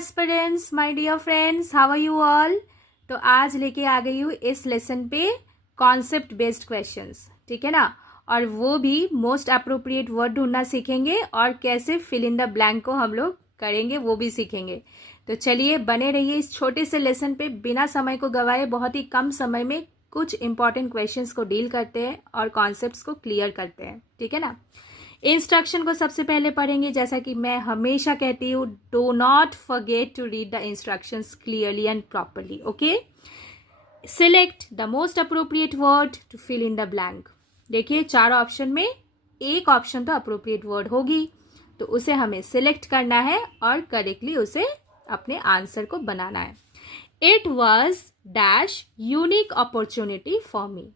Aspirants, my dear friends, how are you all. तो आज लेके आ गई हूँ इस लेसन पे कॉन्सेप्ट बेस्ड क्वेश्चंस, ठीक है ना। और वो भी मोस्ट अप्रोप्रिएट वर्ड ढूंढना सीखेंगे और कैसे फिल इन द ब्लैंक को हम लोग करेंगे वो भी सीखेंगे। तो चलिए बने रहिए इस छोटे से लेसन पे, बिना समय को गवाए बहुत ही कम समय में कुछ इंपॉर्टेंट क्वेश्चंस को डील करते हैं और कॉन्सेप्ट्स को क्लियर करते हैं, ठीक है ना। इंस्ट्रक्शन को सबसे पहले पढ़ेंगे, जैसा कि मैं हमेशा कहती हूँ, do not forget to read the instructions clearly and properly. Okay, select the most appropriate word to fill in the blank. देखिए 4 ऑप्शन में एक ऑप्शन तो अप्रोप्रिएट वर्ड होगी, तो उसे हमें सिलेक्ट करना है और करेक्टली उसे अपने आंसर को बनाना है। It was dash unique opportunity for me.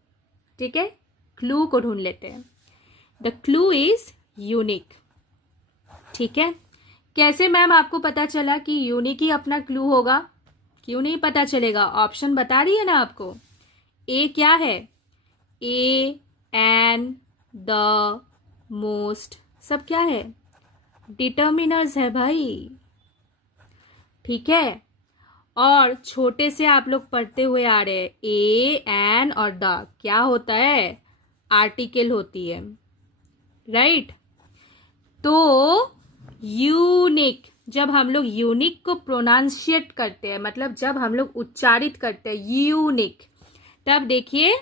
ठीक है, क्लू को ढूंढ लेते हैं। The clue is unique. ठीक है, कैसे मैम आपको पता चला कि यूनिक ही अपना क्लू होगा? क्यों नहीं पता चलेगा, ऑप्शन बता रही है ना आपको। ए क्या है? ए, एन, द, मोस्ट, सब क्या है? डिटर्मिनर्स है भाई। ठीक है, और छोटे से आप लोग पढ़ते हुए आ रहे हैं, ए, एन और द क्या होता है? आर्टिकल होती है, राइट। तो यूनिक, जब हम लोग यूनिक को प्रोनाउंशिएट करते हैं, मतलब जब हम लोग उच्चारित करते हैं यूनिक, तब देखिए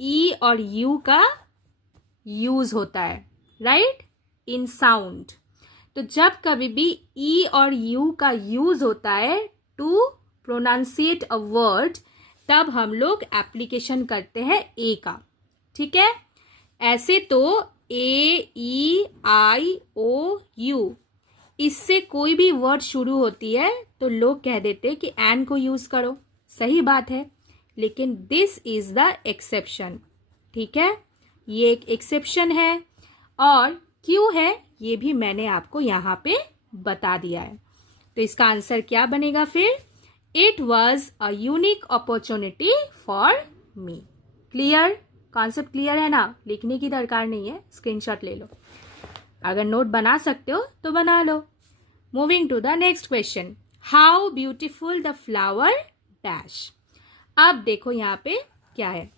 ई और यू का यूज होता है, राइट, इन साउंड। तो जब कभी भी ई और यू का यूज होता है टू प्रोनाउंसिएट अ वर्ड, तब हम लोग एप्लीकेशन करते हैं ए का। ठीक है, ऐसे तो ए, ई, आई, ओ, यू, इससे कोई भी वर्ड शुरू होती है तो लोग कह देते हैं कि एन को यूज करो। सही बात है, लेकिन दिस इज द एक्सेप्शन। ठीक है, ये एक एक्सेप्शन है, और क्यों है ये भी मैंने आपको यहाँ पे बता दिया है। तो इसका आंसर क्या बनेगा फिर? It was a unique opportunity for me. Clear? Concept clear है ना? लिखने की दरकार नहीं है, स्क्रीनशॉट ले लो। अगर नोट बना सकते हो तो बना लो। Moving to the next question, how beautiful the flower dash. अब देखो यहाँ पे क्या है,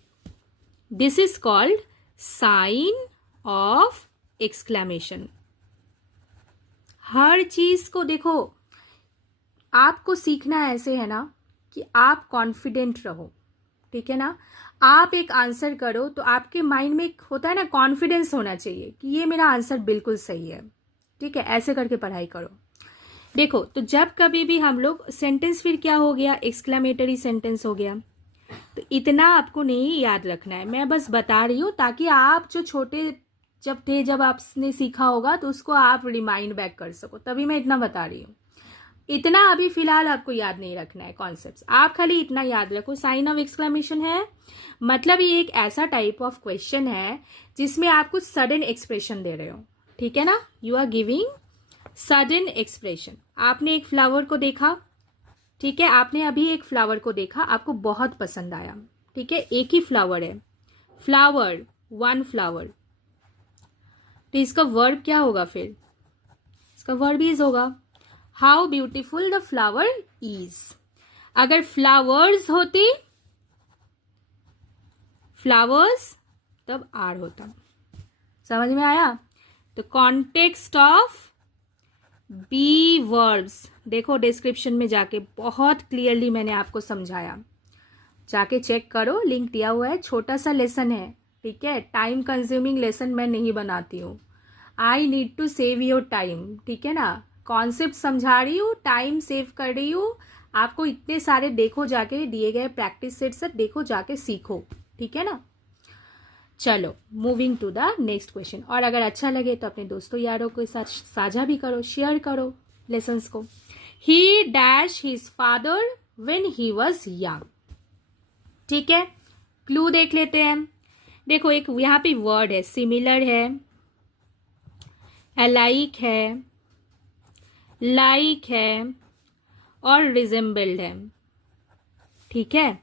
this is called sign of exclamation. हर चीज को देखो, आपको सीखना ऐसे है ना कि आप कॉन्फिडेंट रहो। ठीक है ना, आप एक आंसर करो तो आपके माइंड में एक होता है ना, कॉन्फिडेंस होना चाहिए कि ये मेरा आंसर बिल्कुल सही है। ठीक है, ऐसे करके पढ़ाई करो। देखो, तो जब कभी भी हम लोग सेंटेंस, फिर क्या हो गया? एक्सक्लेमेटरी सेंटेंस हो गया। तो इतना आपको नहीं याद रखना है, मैं बस बता रही हूँ ताकि आप जो छोटे जब थे, जब आपने सीखा होगा तो उसको आप रिमाइंड बैक कर सको, तभी मैं इतना बता रही हूँ। इतना अभी फिलहाल आपको याद नहीं रखना है कॉन्सेप्ट्स, आप खाली इतना याद रखो, साइन ऑफ एक्सक्लेमेशन है मतलब ये एक ऐसा टाइप ऑफ क्वेश्चन है जिसमें आप कुछ सडन एक्सप्रेशन दे रहे हो। ठीक है ना, you are giving sudden expression. आपने एक फ्लावर को देखा, ठीक है, आपने अभी एक फ्लावर को देखा, आपको बहुत पसंद आया। ठीक है, एक ही फ्लावर है, फ्लावर, वन फ्लावर। तो इसका वर्ब क्या होगा फिर? इसका वर्ब इज होगा how beautiful the flower is. अगर फ्लावर्स होती, फ्लावर्स, तब आर होता। समझ में आया? तो कॉन्टेक्स्ट ऑफ बी वर्ब्स देखो डिस्क्रिप्शन में जाके, बहुत क्लियरली मैंने आपको समझाया, जाके चेक करो, लिंक दिया हुआ है। छोटा सा लेसन है, ठीक है, टाइम कंज्यूमिंग लेसन मैं नहीं बनाती हूँ। I need to save your time, ठीक है ना, कॉन्सेप्ट समझा रही हूँ, टाइम सेव कर रही हूँ। आपको इतने सारे देखो, जाके दिए गए प्रैक्टिस सेट से देखो, जाके सीखो, ठीक है ना। चलो moving to the next question. और अगर अच्छा लगे तो अपने दोस्तों यारों के साथ साझा भी करो, शेयर करो लेसन्स को। ही dash his father when he was young. ठीक है, क्लू देख लेते हैं। देखो एक यहाँ पे वर्ड है, सिमिलर है, अलाइक है, लाइक है और रिजेंबल्ड है। ठीक है,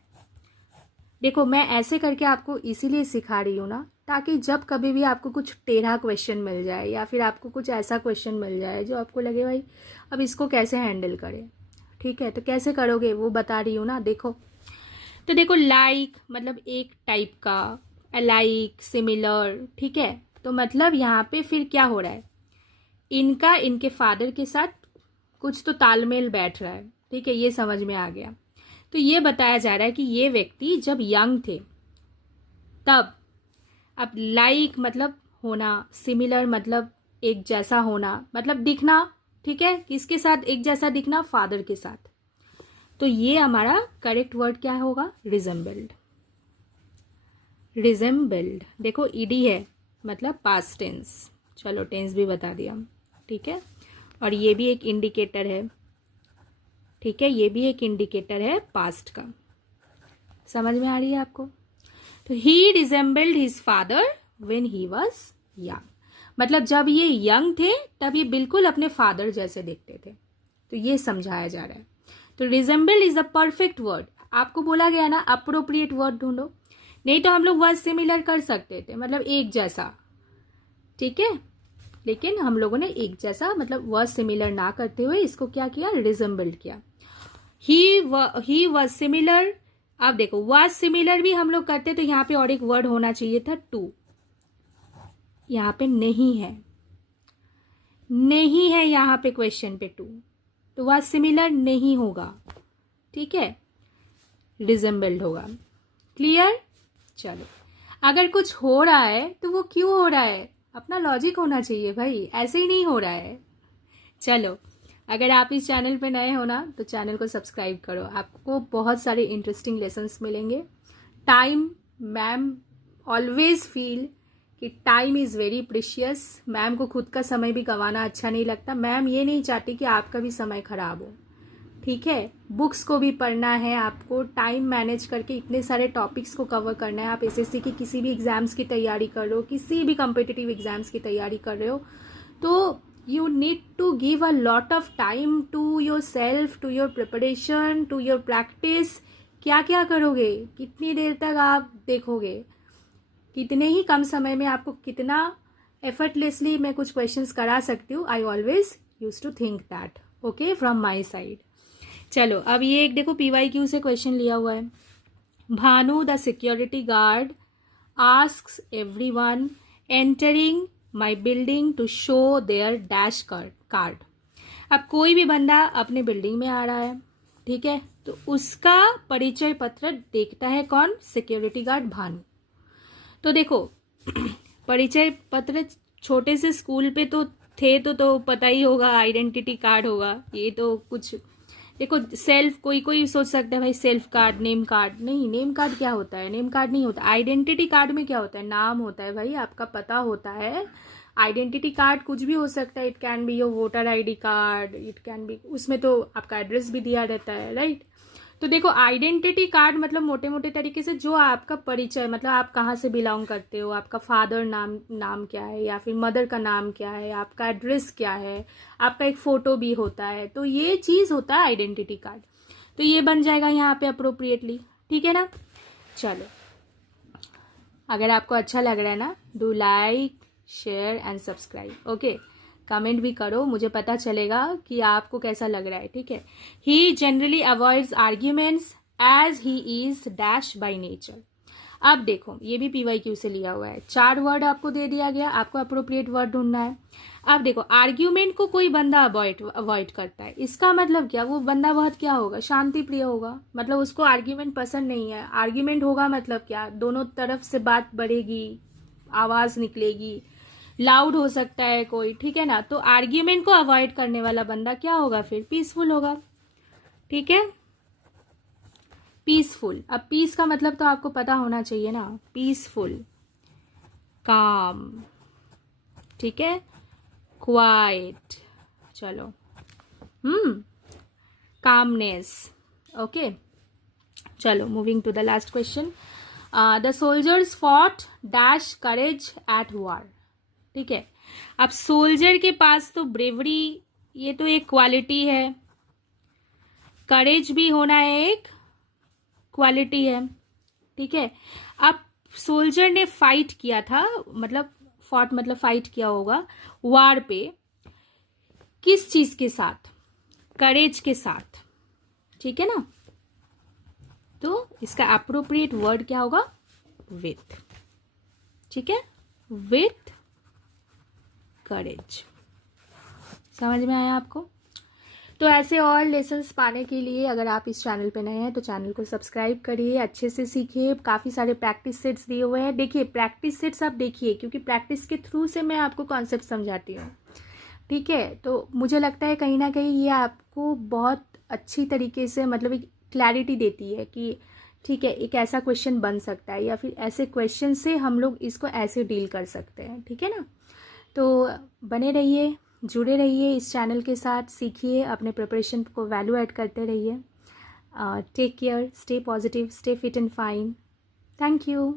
देखो मैं ऐसे करके आपको इसीलिए सिखा रही हूँ ना, ताकि जब कभी भी आपको कुछ टेढ़ा क्वेश्चन मिल जाए या फिर आपको कुछ ऐसा क्वेश्चन मिल जाए जो आपको लगे भाई अब इसको कैसे हैंडल करें, ठीक है, तो कैसे करोगे वो बता रही हूँ ना। देखो, तो देखो लाइक मतलब एक टाइप का, अलाइक, सिमिलर, ठीक है। तो मतलब यहाँ पे फिर क्या हो रहा है, इनका इनके फादर के साथ कुछ तो तालमेल बैठ रहा है, ठीक है, ये समझ में आ गया। तो ये बताया जा रहा है कि ये व्यक्ति जब यंग थे तब, अब लाइक मतलब होना, सिमिलर मतलब एक जैसा होना, मतलब दिखना, ठीक है, किसके साथ एक जैसा दिखना, फादर के साथ। तो ये हमारा करेक्ट वर्ड क्या होगा, रिजेंबल्ड। रिजेंबल्ड, देखो ईडी है मतलब पास्ट टेंस, चलो टेंस भी बता दिया, ठीक है। और ये भी एक इंडिकेटर है, ठीक है, ये भी एक इंडिकेटर है पास्ट का। समझ में आ रही है आपको। तो he resembled his father when he was young, मतलब जब ये यंग थे तब ये बिल्कुल अपने फादर जैसे दिखते थे। तो ये समझाया जा रहा है। तो resemble is a perfect word. आपको बोला गया ना अप्रोप्रिएट वर्ड ढूंढो, नहीं तो हम लोग वर्ड सिमिलर कर सकते थे, मतलब एक जैसा, ठीक है, लेकिन हम लोगों ने एक जैसा मतलब वर्ड सिमिलर ना करते हुए इसको क्या किया, रिजेंबल्ड किया। He was similar. अब देखो वाज सिमिलर भी हम लोग करते तो यहाँ पे और एक वर्ड होना चाहिए था टू, यहाँ पे नहीं है, नहीं है यहाँ पे क्वेश्चन पे टू, तो वाज सिमिलर नहीं होगा, ठीक है, रिजेंबल्ड होगा। क्लियर। चलो, अगर कुछ हो रहा है तो वो क्यों हो रहा है, अपना लॉजिक होना चाहिए भाई, ऐसे ही नहीं हो रहा है। चलो, अगर आप इस चैनल पे नए हो ना तो चैनल को सब्सक्राइब करो, आपको बहुत सारे इंटरेस्टिंग लेसन्स मिलेंगे। टाइम, मैम ऑलवेज फील कि time is very precious. Ma'am को खुद का समय भी गंवाना अच्छा नहीं लगता। मैम ये नहीं चाहती कि आपका भी समय खराब हो, ठीक है। बुक्स को भी पढ़ना है आपको, टाइम मैनेज करके इतने सारे टॉपिक्स को कवर करना है। आप एसएससी की किसी भी एग्जाम्स की तैयारी कर रहे हो, किसी भी कॉम्पिटिटिव एग्जाम्स की तैयारी कर रहे हो, तो you need to give a lot of time to yourself, to your preparation, to your practice। क्या क्या करोगे, कितनी देर तक आप देखोगे, कितने ही कम समय में आपको कितना एफर्टलेसली मैं कुछ क्वेश्चंस करा सकती हूँ। I always use to think that, okay, from my side. चलो, अब ये एक देखो PYQ से क्वेश्चन लिया हुआ है। Bhanu the security guard asks everyone entering my building to show their dash card. अब कोई भी बंदा अपने बिल्डिंग में आ रहा है, ठीक है, तो उसका परिचय पत्र देखता है कौन, सिक्योरिटी गार्ड भानु। तो देखो परिचय पत्र छोटे से स्कूल पे तो थे, तो पता ही होगा, आइडेंटिटी कार्ड होगा, ये तो कुछ देखो सेल्फ, कोई सोच सकता है भाई सेल्फ कार्ड, नेम कार्ड, नहीं, नेम कार्ड क्या होता है, नेम कार्ड नहीं होता। आइडेंटिटी कार्ड में क्या होता है, नाम होता है भाई, आपका पता होता है। आइडेंटिटी कार्ड कुछ भी हो सकता है, it can be your voter ID card, it can be, उसमें तो आपका एड्रेस भी दिया रहता है, राइट। तो देखो आइडेंटिटी कार्ड मतलब मोटे मोटे तरीके से जो आपका परिचय, मतलब आप कहाँ से बिलोंग करते हो, आपका फादर नाम क्या है, या फिर मदर का नाम क्या है, आपका एड्रेस क्या है, आपका एक फ़ोटो भी होता है, तो ये चीज़ होता है आइडेंटिटी कार्ड। तो ये बन जाएगा यहाँ पे अप्रोप्रिएटली, ठीक है ना। चलो, अगर आपको अच्छा लग रहा है ना, do like, share and subscribe, okay. Comment भी करो, मुझे पता चलेगा कि आपको कैसा लग रहा है, ठीक है। He generally avoids arguments as he is dash by nature. अब देखो ये भी PYQ से लिया हुआ है, 4 वर्ड आपको दे दिया गया, आपको अप्रोप्रिएट वर्ड ढूंढना है। अब देखो आर्ग्यूमेंट को कोई बंदा अवॉइड करता है, इसका मतलब क्या, वो बंदा बहुत क्या होगा, शांति प्रिय होगा, मतलब उसको आर्ग्यूमेंट पसंद नहीं है। आर्ग्यूमेंट होगा मतलब क्या, दोनों तरफ से बात बढ़ेगी, आवाज़ निकलेगी, लाउड हो सकता है कोई, ठीक है ना। तो आर्ग्यूमेंट को अवॉइड करने वाला बंदा क्या होगा, फिर पीसफुल होगा, ठीक है, पीसफुल। अब पीस का मतलब तो आपको पता होना चाहिए ना, पीसफुल, काम, ठीक है, क्वाइट, चलो, कामनेस, ओके। चलो, moving to the last question. The soldiers fought dash courage at war, ठीक है। अब सोल्जर के पास तो ब्रेवरी, ये तो एक क्वालिटी है, करेज भी होना एक क्वालिटी है, ठीक है। अब सोल्जर ने फाइट किया था, मतलब फॉट मतलब फाइट किया होगा वार पे, किस चीज के साथ, करेज के साथ, ठीक है ना। तो इसका अप्रोप्रिएट वर्ड क्या होगा, विथ, ठीक है, विथ करेज। समझ में आया आपको। तो ऐसे और लेसन्स पाने के लिए अगर आप इस चैनल पे नए हैं तो चैनल को सब्सक्राइब करिए, अच्छे से सीखिए। काफ़ी सारे प्रैक्टिस सेट्स दिए हुए हैं, देखिए प्रैक्टिस सेट्स आप देखिए, क्योंकि प्रैक्टिस के थ्रू से मैं आपको कॉन्सेप्ट समझाती हूँ, ठीक है। तो मुझे लगता है कहीं ना कहीं ये आपको बहुत अच्छी तरीके से मतलब एक क्लैरिटी देती है कि ठीक है एक ऐसा क्वेश्चन बन सकता है, या फिर ऐसे क्वेश्चन से हम लोग इसको ऐसे डील कर सकते हैं, ठीक है ना। तो बने रहिए, जुड़े रहिए इस चैनल के साथ, सीखिए, अपने प्रिपरेशन को वैल्यू ऐड करते रहिए। Take care, stay positive, stay fit and fine. Thank you.